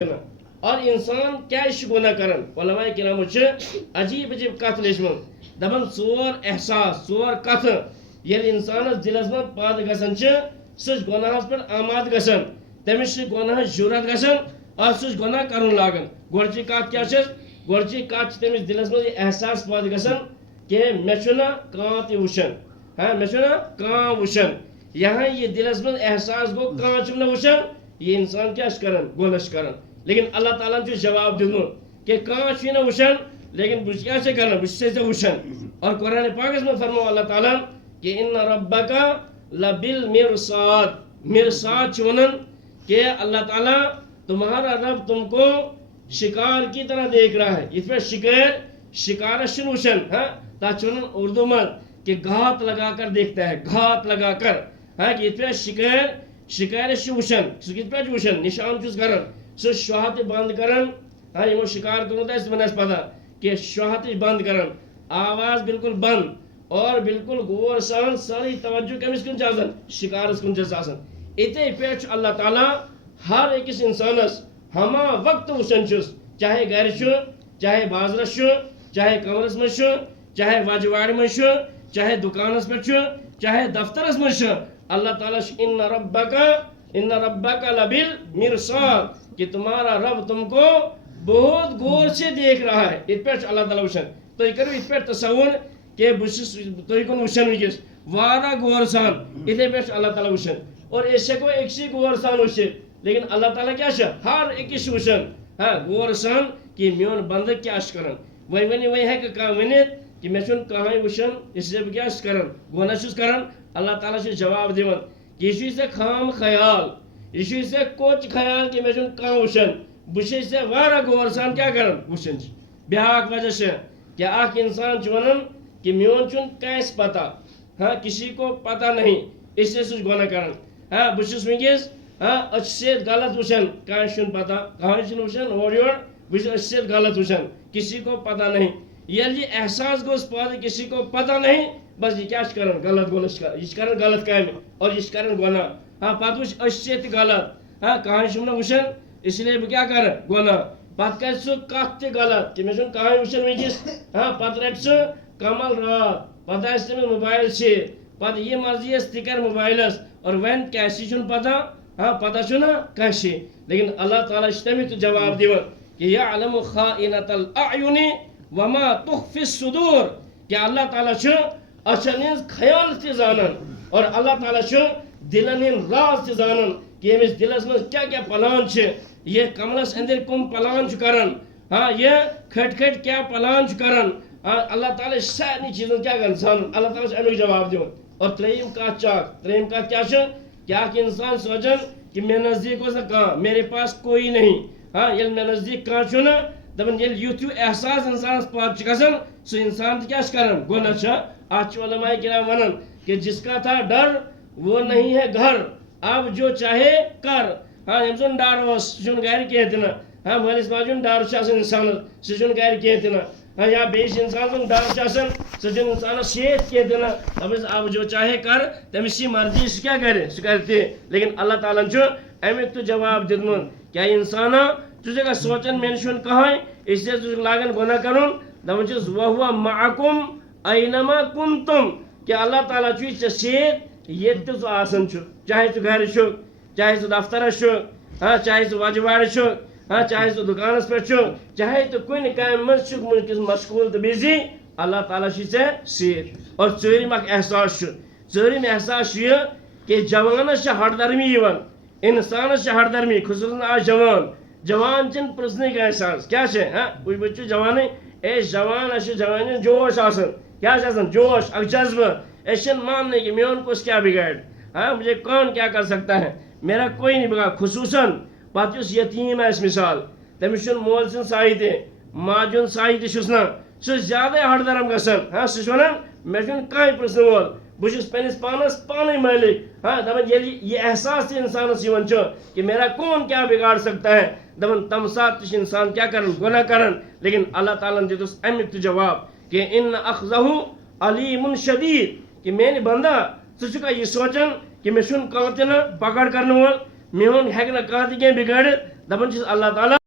اور انسان کیا گناہ کران علماء کرامو عجیب عجیب کت لیچمت دپان ژور احساس ژور کت یل انسانس دلس من پاد گژھان سہ گناہس پہ آماد گژھان تمس گناہ جرت گژھان اور سہ گناہ کرن لاگان گۄڈٕچی کت کیا گۄڈٕچی کت تمس دلس من یہ احساس پاد گژھان کہ مے چھُنہ کانٛہہ تہِ وٕچھان مے چھُنہ کانٛہہ وٕچھان یہاں یہ دلس من احساس گو کانٛہہ چھُم نہٕ وٕچھان یہ انسان کیا کران گناہ کران لیکن اللہ تعالیٰ نے جواب دیتمت کہ کانٛہہ چھُے نہٕ وٕچھان لیکن بہٕ کیٛاہ چھُسے کران بہٕ چھُسے ژےٚ وٕچھان اور قرآن پاکس میں فرمو اللہ تعالیٰ کہ ان ربک لبالمرصاد مرصاد چھُ ونان کہ اللہ تعالیٰ تمہارا رب تم کو شکار کی طرح دیکھ رہا ہے یتھ پہ شکارس چھُنہٕ وٕچھان تتھ چھُ ونان اردو منٛز کہ گھات لگا کر دیکھتا ہے گھات لگا کر کہ یتھ پہ شکارس چھُ وٕچھان سُہ کِتھ پٲٹھۍ چھُ وٕچھان نشان چھُس کران سہ شوہ تہ بند کران یمو شکار کورمت آسہِ تمن آسہِ پتہ کہ شوہ تہ بند کران آواز بالکل بند اور بالکل غور سان ساری توجہ کمس کن آسان شکارس کن آسان اتھے پہ اللہ تعالیٰ ہر أکس انسانس ہما وقت وچھان چھس چاہے گھر چاہے بازرس چاہے کمرس مز چاہے وجوار مز چاہے دکانس پہ چاہے دفترس مز اللہ تعالیٰ ان ربک لبالمرصاد کہ تمہارا رب تم کو بہت غور سے دیکھ رہا ہے ات پہ اللہ تعالیٰ وچھان تھی کرو ات پہ تصور کہ تھی کن وچھان ونکس واریاہ غور سان اتھے پہ اللہ تعالیٰ وچھان اور اس ہیکو أکسی غور سان وچھت لیکن اللہ تعالیٰ کیا ہر أکس وچھان غور سان کہ میون بندہ کیا کران وی ہیکہ کانٛہہ ونتھ کہ مے چھُنہٕ کٕہٕنۍ وچھان اس لیے بہٕ کیاہ چھُس کران گۄناہ چھُس کران اللہ تعالیٰ چھُ جواب دِوان کہ یہ چھُے ژےٚ خام خیال یہ چھُے ژےٚ کوٚچ خیال کہ مے چھُنہٕ کانٛہہ وچھان بہٕ چھُسے ژےٚ واریاہ غور سان کیا کران وچھان بیاکھ وجہ چھِ کہ اکھ انسان چھُ ونان کہ میون چھُنہٕ کٲنٛسہِ پتہ کسی کو پتہ نہیں اس لیے چھُس گۄناہ کران بہٕ چھُس ونکس أچھ سۭتۍ غلط وچھان کٲنٛسہِ چھُنہٕ پتہ کٕہٕنۍ چھُنہٕ وچھان اورٕ یور بہٕ چھُس أچھ سۭتۍ غلط وچھان کسی کو پتہ نہیں ییٚلہِ یہِ احساس گوٚژھ پٲدٕ کسی کو پتہ نہیں بس یہ کیا کران غلط گناہ یہ کران غلط کامہِ اور یہ کران گناہ پتہٕ وٕچھ أچھ سۭتۍ تہِ غلط کٕہٕنۍ چھُم نہٕ وٕچھان اس لیے بہٕ کیاہ کرٕ گناہ پتہٕ کرِ سُہ کتھ تہِ غلط کہ مےٚ چھُنہٕ کٕہٕنۍ وٕچھان ونکس پتہٕ رٹہِ سُہ کمل رات پتہٕ آسہِ تٔمِس موبایل سۭتۍ پتہٕ یہِ مرضی ٲس تہِ کرِ موبایلس اور وۄنۍ کٲنٛسہِ چھُنہٕ پتہ پتہ چھُنہ کٲنٛسہِ لیکن اللہ تعالیٰ چھُ تمیُک تہِ جواب دِوان کہ یعلم خائنۃ الاعین وما تخفی الصدور کہ اللہ تعالیٰ چھُ اچھن ہٕنٛز خیال تہِ زانان اور اللہ تعالیٰ چھُ دلن ہٕنٛدۍ راز تہِ زانان کہ أمِس دلس منٛز کیاہ کیاہ پلان چھِ یہ کملس أنٛدٕرۍ کٕم پلان چھُ کران یہ کھٔٹۍ کھٔٹۍ کیاہ پلان چھُ کران اللہ تعالیٰ چھُ سارنٕے چیٖزن کیاہ کران زانان اللہ تعالیٰ چھُ امیُک جواب دِوان اور ترٛیٚیِم کتھ چھِ اکھ ترٛیٚیِم کتھ کیاہ چھِ کہ اکھ انسان سونچان کہ مےٚ نزدیٖک اوس نہٕ کانٛہہ میرے پاس کوئی نہیں ییٚلہِ مےٚ نزدیٖک کانٛہہ چھُنہٕ دپان ییٚلہِ یُتھ ہیوٗ احساس انسانس پتہٕ چھُ گژھان سُہ انسان تہِ کیاہ چھُ کران گۄناہ چھُ اتھ چھُ علماء کرام ونان کہ جس کا تھا ڈر وہ نہیں ہے گھر اب جو چاہے کر ییٚمۍ سُنٛد ڈر اوس سُہ چھُنہٕ گرِ کینٛہہ تہِ نہٕ مٲلِس ماجہِ ہُنٛد ڈر چھُ آسان انسانس سُہ چھُنہٕ گرِ کینٛہہ تہِ نہٕ یا بیٚیِس انسان سُنٛد ڈر چھُ آسان سُہ چھُنہٕ انسانس سۭتۍ کینٛہہ تہِ نہٕ دپان اب جو چاہے کر تٔمِس چھِ مرضی سُہ کیاہ کرِ سُہ کرِ تہِ لیکن اللہ تعالیٰ چھُ امیُک تہِ جواب دیُتمُت کیاہ انسانا ژٕ چھُکھا سونچان مےٚ نِش چھُنہٕ کٕہٕنۍ اس لیے ژٕ چھُکھ لاگان گۄناہ کرُن دپان چھُس وَہُوَ مَعَکُم اَینَما کُنتُم کہ اللہ تعالیٰ چھُے ژےٚ سۭتۍ ییٚتہِ تہِ ژٕ آسان چھُکھ چاہے ژٕ گرِ چھُکھ چاہے ژٕ دفترس چھُکھ چاہے ژٕ وجوارِ چھُکھ چاہے ژٕ دُکانس پٮ۪ٹھ چھُکھ چاہے ژٕ کُنہِ کامہِ منٛز چھُکھ وٕنکیٚس مشغوٗل تہٕ بِزی اللہ تعالیٰ چھُے ژےٚ سۭتۍ اور ژوٗرِم اکھ احساس چھُ ژوٗرِم احساس چھُ یہِ کہ جوانس چھِ ہردرمی یِوان انسانس چھِ ہردرمی خصوٗصن آز جوان چھِنہٕ پرژھنٕے کٲنٛسہِ آز کیاہ چھِ بہٕ چھُس جوانٕے جوان اَسہِ چھُ جوانہِ ہُنٛد جوش آسان کیاہ چھُ آسان جوش اکھ جذبہٕ أسۍ چھِنہٕ ماننٕے کہ میون کُس کیاہ بِگاڑِ مجھے کون کیا کر سکتا ہے میرا کوئی نہیں بگاڑ خصوٗصن پتہٕ یُس یتیٖم آسہِ مثال تٔمِس چھُنہٕ مول سُنٛد سایہِ تہِ ماجہِ ہُنٛد سایہِ تہِ چھُس نہٕ سُہ چھُ زیادَے ہردرم گژھان سُہ چھُ ونان مےٚ چھُنہٕ کٕہٕنۍ پرژھنہٕ وول بہٕ چھُس پننِس پانس پانے مٲلِک دپان ییٚلہِ یہِ احساس تہِ انسانس یِوان چھُ کہ میرا کون کیا بگاڑ سکتا ہے دپان تمہِ ساتہٕ تہِ چھُ انسان کیاہ کران گۄناہ کران لیکن اللہ تعالیٰ ہن دِتُس امیُک تہِ جواب کہ ان اخذہ علیٖمٌ شدیٖد کہ میانہِ بندا ژٕ چھُکھا یہِ سونچان کہ مےٚ چھُنہٕ کانٛہہ تہِ نہٕ پکڑ کرنہٕ وول میون ہیٚکہِ نہٕ کانٛہہ تہِ کینٛہہ بگٲڑِتھ دپان چھس اللہ تعالیٰ